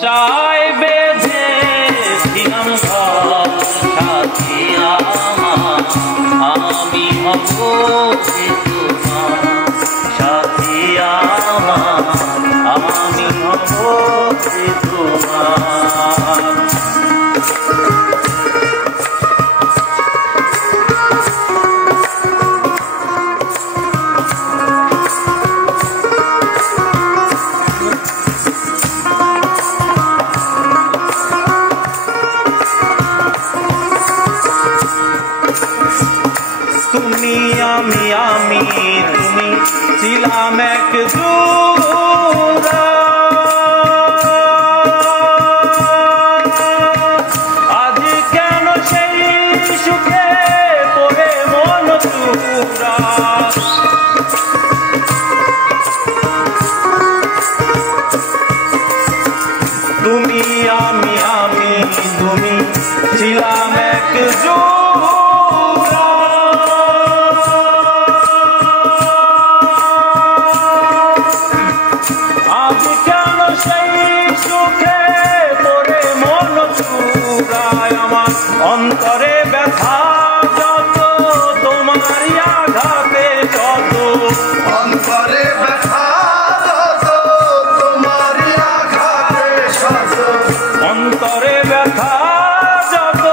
সাই বেঁধেছিলাম ঘর সাথী আমার, আমি হব তোমার সাথী আমার, আমি হব তোমার। তুমি আমি তুমি ছিলাম এক জোড়া, আজ কেন সেই সুখে পড়ে মন চূড়া। তুমি আমি তুমি ছিলাম এক জোড়া, আজ কেন সেই সুখে পড়ে মন চূড়ায়। আমার অন্তরে ব্যথা যত, তোমারই আঘাতে যত, অন্তরে ব্যথা যত, তোমারই আঘাতে শত, অন্তরে ব্যথা যত,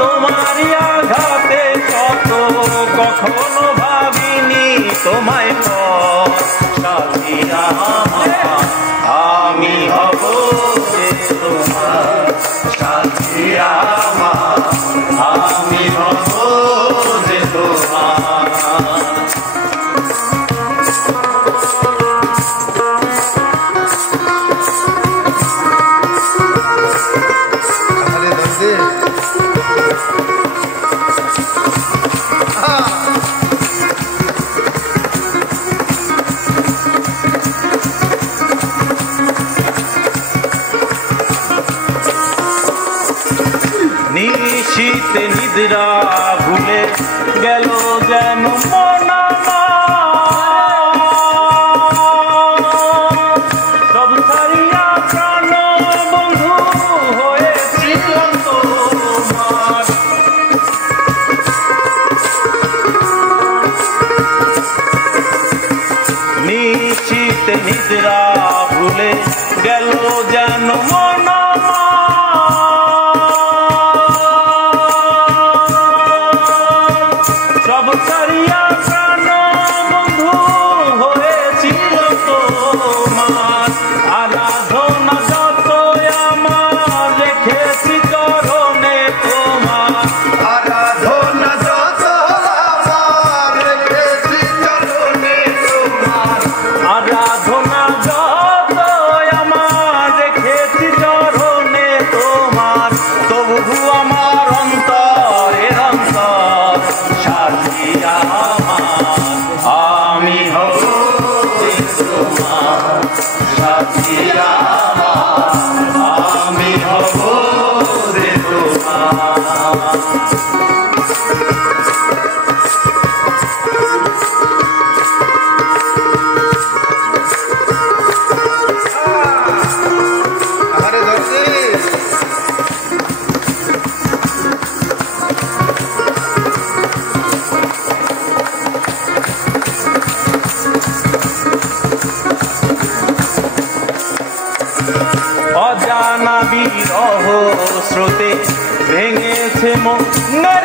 তোমারই আঘাতে যত। কখনো ভাবিনি তোমায় পর সাথী আমার, আমি হব তোমার সাথী আমার, আমি হব তোমার। আরে দর্শে নিশীত নিদ্রা ভুলে গেল যেন মন আমার, সব ছাড়িয়া প্রাণ বন্ধু হয়েছিলাম তোমার। নিশীত নিদ্রা ভুলে গেল যেন মন আমার, সব ছাড়িয়া প্রাণ বন্ধু হয়েছিল তোমার। আরাধনা যত আমার রেখেছি চরণে তোমার, আরাধনা যত আমার রেখেছি চরণে তোমার, আরাধনা যত আমার রেখেছি চরণে তোমার। তবু আমার অন্তরের অন্তর সাথী আমার, আমি হব তোমার সাথী আমার, আমি হব তোমার। আরে দর্শে অজানা বিরহ স্রোতে ভেঙেছে মনের